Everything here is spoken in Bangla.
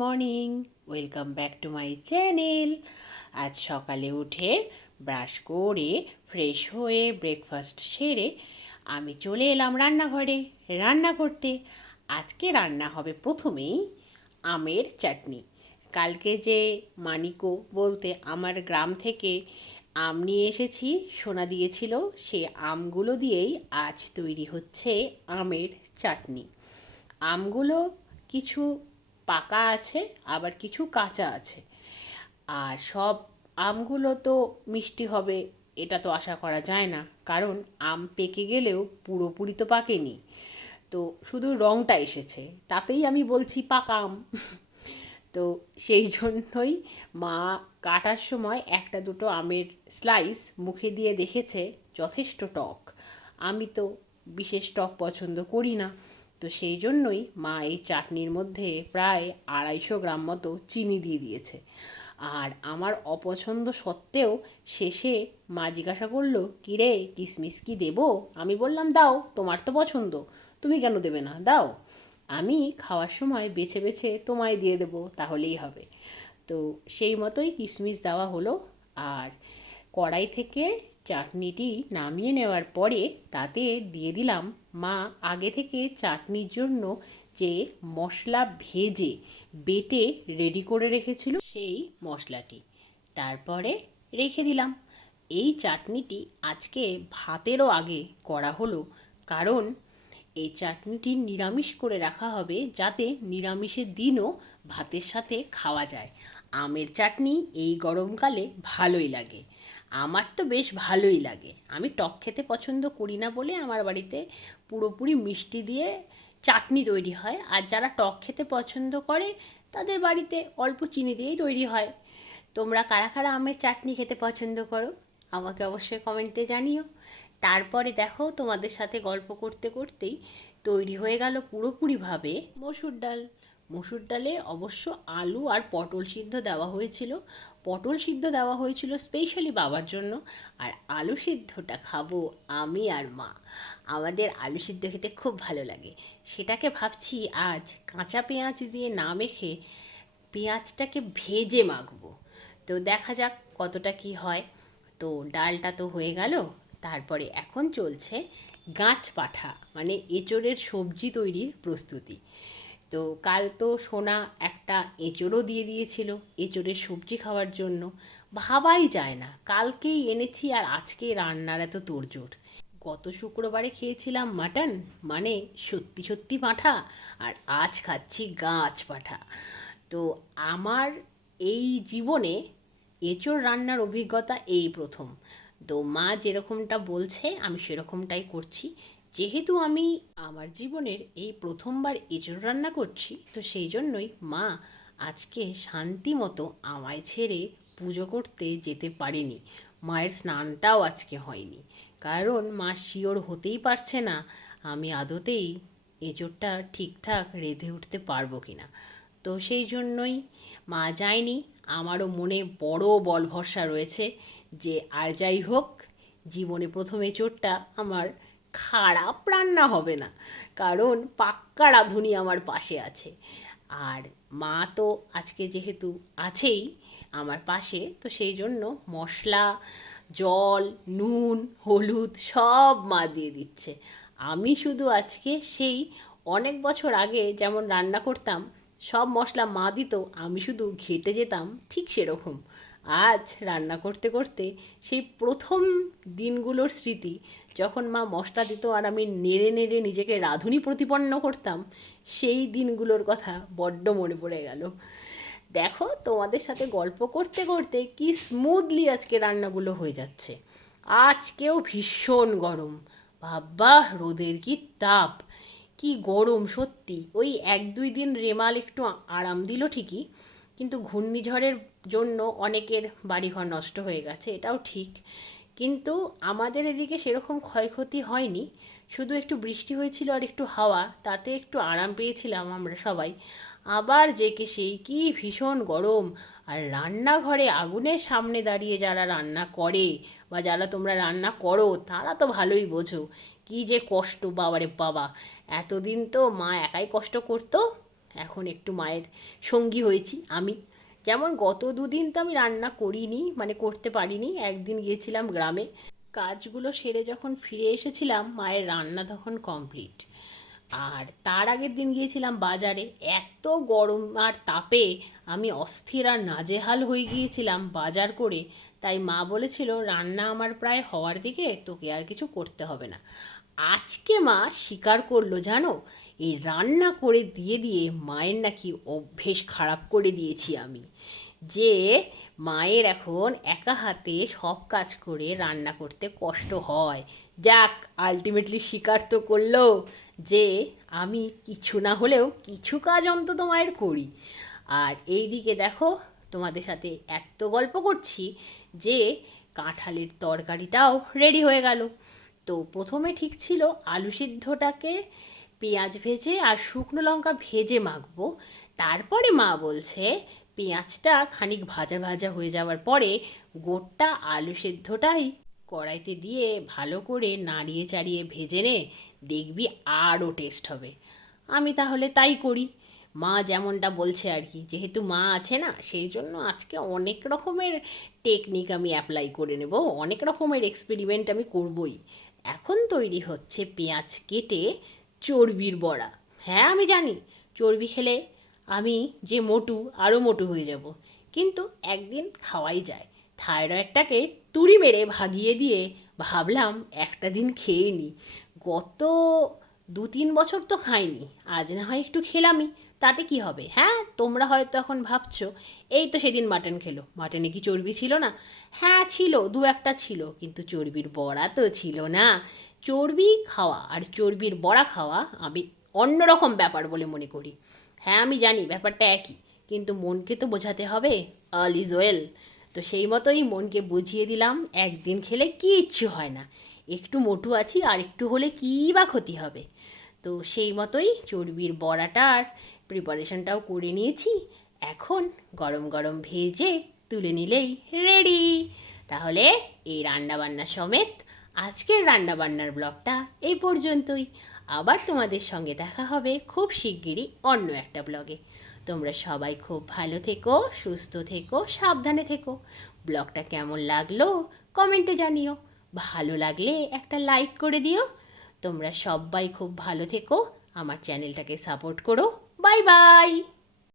Morning welcome back to my channel আজ সকালে উঠে ব্রাশ করে ফ্রেশ হয়ে ব্রেকফাস্ট সেরে আমি চলে এলাম রান্নাঘরে রান্না করতে। আজকে রান্না হবে প্রথমেই আমের চাটনি। কালকে যে মানিকো বলতে আমার গ্রাম থেকে আম নিয়ে এসেছি, সোনা দিয়েছিল, সে আমগুলো দিয়েই আজ তৈরি হচ্ছে আমের চাটনি। আমগুলো কিছু পাকা আছে, আবার কিছু কাঁচা আছে। আর সব আমগুলো তো মিষ্টি হবে, এটা তো আশা করা যায় না। কারণ আম পেকে গেলেও পুরোপুরি তো পাকেনি। তো শুধু রঙটা এসেছে, তাতেই আমি বলছি পাকা আম। তো সেই জন্যই মা কাটার সময় একটা দুটো আমের স্লাইস মুখে দিয়ে দেখেছে, যথেষ্ট টক। আমি তো বিশেষ টক পছন্দ করি না। তো সেই জন্যই মা এই চাটনির মধ্যে প্রায় আড়াইশো গ্রাম মতো চিনি দিয়ে দিয়েছে। আর আমার অপছন্দ সত্ত্বেও শেষে মা জিজ্ঞাসা করল, কিরে, কিসমিস কি দেবো? আমি বললাম, দাও, তোমার তো পছন্দ, তুমি কেন দেবে না? দাও। আমি খাওয়ার সময় বেছে বেছে তোমায় দিয়ে দেবো, তাহলেই হবে। তো সেই মতোই কিশমিশ দেওয়া হলো। আর কড়াই থেকে চাটনিটি নামিয়ে নেওয়ার পরে তাতে দিয়ে দিলাম মা আগে থেকে চাটনির জন্য যে মশলা ভেজে, বেটে রেডি করে রেখেছিল সেই মশলাটি। তারপরে রেখে দিলাম। এই চাটনিটি আজকে ভাতেরও আগে করা হলো। কারণ এই চাটনিটি নিরামিষ করে রাখা হবে যাতে নিরামিষের দিনও ভাতের সাথে খাওয়া যায়। আমের চাটনি এই গরমকালে ভালোই লাগে। আমার তো বেশ ভালোই লাগে। আমি টক খেতে পছন্দ করি না বলে আমার বাড়িতে পুরোপুরি মিষ্টি দিয়ে চাটনি তৈরি হয়। আর যারা টক খেতে পছন্দ করে, তাদের বাড়িতে অল্প চিনি দিয়েই তৈরি হয়। তোমরা কারা কারা আমের চাটনি খেতে পছন্দ করো, আমাকে অবশ্যই কমেন্টে জানিও। তারপরে দেখো, তোমাদের সাথে গল্প করতে করতেই তৈরি হয়ে গেল পুরোপুরিভাবে মসুর ডাল। মসুর ডালে অবশ্য আলু আর পটল সিদ্ধ দেওয়া হয়েছিল। পটল সিদ্ধ দেওয়া হয়েছিল স্পেশালি বাবার জন্য। আর আলু সিদ্ধটা খাব আমি আর মা। আমাদের আলু সিদ্ধ খেতে খুব ভালো লাগে। সেটাকে ভাবছি আজ কাঁচা পেঁয়াজ দিয়ে না মেখে পেঁয়াজটাকে ভেজে মাখবো। তো দেখা যাক কতটা কি হয়। তো ডালটা তো হয়ে গেল। তারপরে এখন চলছে গাছ পাঠা মানে এঁচড়ের সবজি তৈরির প্রস্তুতি। তো কাল তো সোনা একটা এঁচড়ও দিয়ে দিয়েছিল, এঁচড়ের সবজি খাওয়ার জন্য। ভাবাই যায় না, কালকেই এনেছি আর আজকে রান্নার এত তোড়জোড়। গত শুক্রবারে খেয়েছিলাম মাটন মানে সত্যি সত্যি পাঁঠা আর আজ খাচ্ছি গাছ পাঠা তো আমার এই জীবনে এঁচড় রান্নার অভিজ্ঞতা এই প্রথম। তো মা যেরকমটা বলছে, আমি সেরকমটাই করছি। যেহেতু আমি আমার জীবনের এই প্রথমবার এঁচড় রান্না করছি, তো সেই জন্যই মা আজকে শান্তি মতো আমায় ছেড়ে পুজো করতে যেতে পারেনি। মায়ের স্নানটাও আজকে হয়নি। কারণ মা শিওর হতেই পারছে না আমি আদতেই এঁচড়টা ঠিকঠাক রেঁধে উঠতে পারব কি না তো সেই জন্যই মা যায়নি। আমারও মনে বড় বল ভরসা রয়েছে যে আর যাই হোক, জীবনে প্রথম এঁচড়টা আমার খারাপ রান্না হবে না। কারণ পাক্কা রাঁধুনি আমার পাশে আছে। আর মা তো আজকে যেহেতু আছেই আমার পাশে, তো সেই জন্য মশলা, জল, নুন, হলুদ সব মা দিয়ে দিচ্ছে। আমি শুধু আজকে সেই অনেক বছর আগে যেমন রান্না করতাম, সব মশলা মা দিত, আমি শুধু ঘেটে যেতাম, ঠিক সেরকম। আজ রান্না করতে করতে সেই প্রথম দিনগুলোর স্মৃতি, যখন মা মশলা দিত আর আমি নেড়ে নেড়ে নিজেকে রাঁধুনি প্রতিপন্ন করতাম, সেই দিনগুলোর কথা বড্ড মনে পড়ে গেল। দেখো, তোমাদের সাথে গল্প করতে করতে কি স্মুথলি আজকে রান্নাগুলো হয়ে যাচ্ছে। আজকেও ভীষণ গরম। বাবা রোদের কি তাপ! কি গরম, সত্যি। ওই এক দুই দিন রেমাল একটু আরাম দিল ঠিকই কিন্তু ঘূর্ণিঝড়ের জন্য অনেকের বাড়িঘর নষ্ট হয়ে গেছে, এটাও ঠিক। কিন্তু আমাদের এদিকে সেরকম ক্ষয়ক্ষতি হয়নি। শুধু একটু বৃষ্টি হয়েছিল আর একটু হাওয়া, তাতে একটু আরাম পেয়েছিলাম আমরা সবাই। আবার যে কে সেই, কি ভীষণ গরম। আর রান্নাঘরে আগুনের সামনে দাঁড়িয়ে যারা রান্না করে বা যারা তোমরা রান্না করো, তারা তো ভালোই বোঝো। কি যে কষ্ট, বাবারে বাবা। এতদিন তো মা একাই কষ্ট করতো। এখন একটু মায়ের সঙ্গী হয়েছি আমি। যেমন গত দুদিন তো আমি রান্না করিনি মানে করতে পারিনি। একদিন গিয়েছিলাম গ্রামে। কাজগুলো সেরে যখন ফিরে এসেছিলাম, মায়ের রান্না তখন কমপ্লিট। আর তার আগের দিন গিয়েছিলাম বাজারে। এত গরম আর তাপে আমি অস্থির আর নাজেহাল হয়ে গিয়েছিলাম বাজার করে। তাই মা বলেছিল, রান্না আমার প্রায় হওয়ার দিকে, তোকে আর কিছু করতে হবে না। আজকে মা স্বীকার করল, জানো? এই রান্না করে দিয়ে দিয়ে মায়ের নাকি অভ্যেস খারাপ করে দিয়েছি আমি। যে মায়ের এখন একা হাতে সব কাজ করে রান্না করতে কষ্ট হয়। যাক আলটিমেটলি স্বীকার তো করল যে আমি কিছু না হলেও কিছু কাজ অন্তত মায়ের করি। আর এই দিকে দেখো, তোমাদের সাথে এত গল্প করছি যে কাঁঠালের তরকারিটাও রেডি হয়ে গেল। তো প্রথমে ঠিক ছিল আলু সিদ্ধটাকে পেঁয়াজ ভেজে আর শুকনো লঙ্কা ভেজে মাখবো। তারপরে মা বলছে, পেঁয়াজটা খানিক ভাজা ভাজা হয়ে যাওয়ার পরে গোটা আলু সেদ্ধটাই কড়াইতে দিয়ে ভালো করে নাড়িয়ে চাড়িয়ে ভেজে নে, দেখবি আরও টেস্ট হবে। আমি তাহলে তাই করি। মা যেমনটা বলছে আর কি, যেহেতু মা আছে না, সেই জন্য আজকে অনেক রকমের টেকনিক আমি অ্যাপ্লাই করে নেব, অনেক রকমের এক্সপেরিমেন্ট আমি করবই। এখন তৈরি হচ্ছে পেঁয়াজ কেটে চর্বির বড়া। হ্যাঁ আমি জানি, চর্বি খেলে আমি যে মোটু, আরও মোটু হয়ে যাব। কিন্তু একদিন খাওয়াই যায়। থাইরয়েডটাকে তুড়ি মেরে ভাগিয়ে দিয়ে ভাবলাম একটা দিন খেয়ে নিই গত দু তিন বছর তো খাইনি, আজ না হয় একটু খেলামই। তাতে কি হবে? হ্যাঁ তোমরা হয়তো এখন ভাবছ, এই তো সেদিন মাটন খেলো। মাটনে কি চর্বি ছিল না? হ্যাঁ ছিল, দু একটা ছিল, কিন্তু চর্বির বড়া তো ছিল না। চর্বি খাওয়া আর চর্বির বড়া খাওয়া আমি অন্যরকম ব্যাপার বলে মনে করি। হ্যাঁ আমি জানি, ব্যাপারটা একই, কিন্তু মনকে তো বোঝাতে হবে অল ইজ ওয়েল তো সেই মতোই মনকে বুঝিয়ে দিলাম, একদিন খেলে কি ইচ্ছে হয় না। একটু মোটু আছি, আর একটু হলে কী বা ক্ষতি হবে? তো সেই মতোই চর্বির বড়াটার প্রিপারেশনটাও করে নিয়েছি। এখন গরম গরম ভেজে তুলে নিলেই রেডি তাহলে এই রান্নাবান্না সমেত আজকের রান্নাবান্নার ব্লগটা এই পর্যন্তই। আবার তোমাদের সঙ্গে দেখা হবে খুব শিগগিরই অন্য একটা ব্লগে। তোমরা সবাই খুব ভালো থেকো, সুস্থ থেকো, সাবধানে থেকো। ব্লগটা কেমন লাগল কমেন্টে জানিও। ভালো লাগলে একটা লাইক করে দিও। তোমরা সবাই খুব ভালো থেকো। আমার চ্যানেলটাকে সাপোর্ট করো। Bye bye.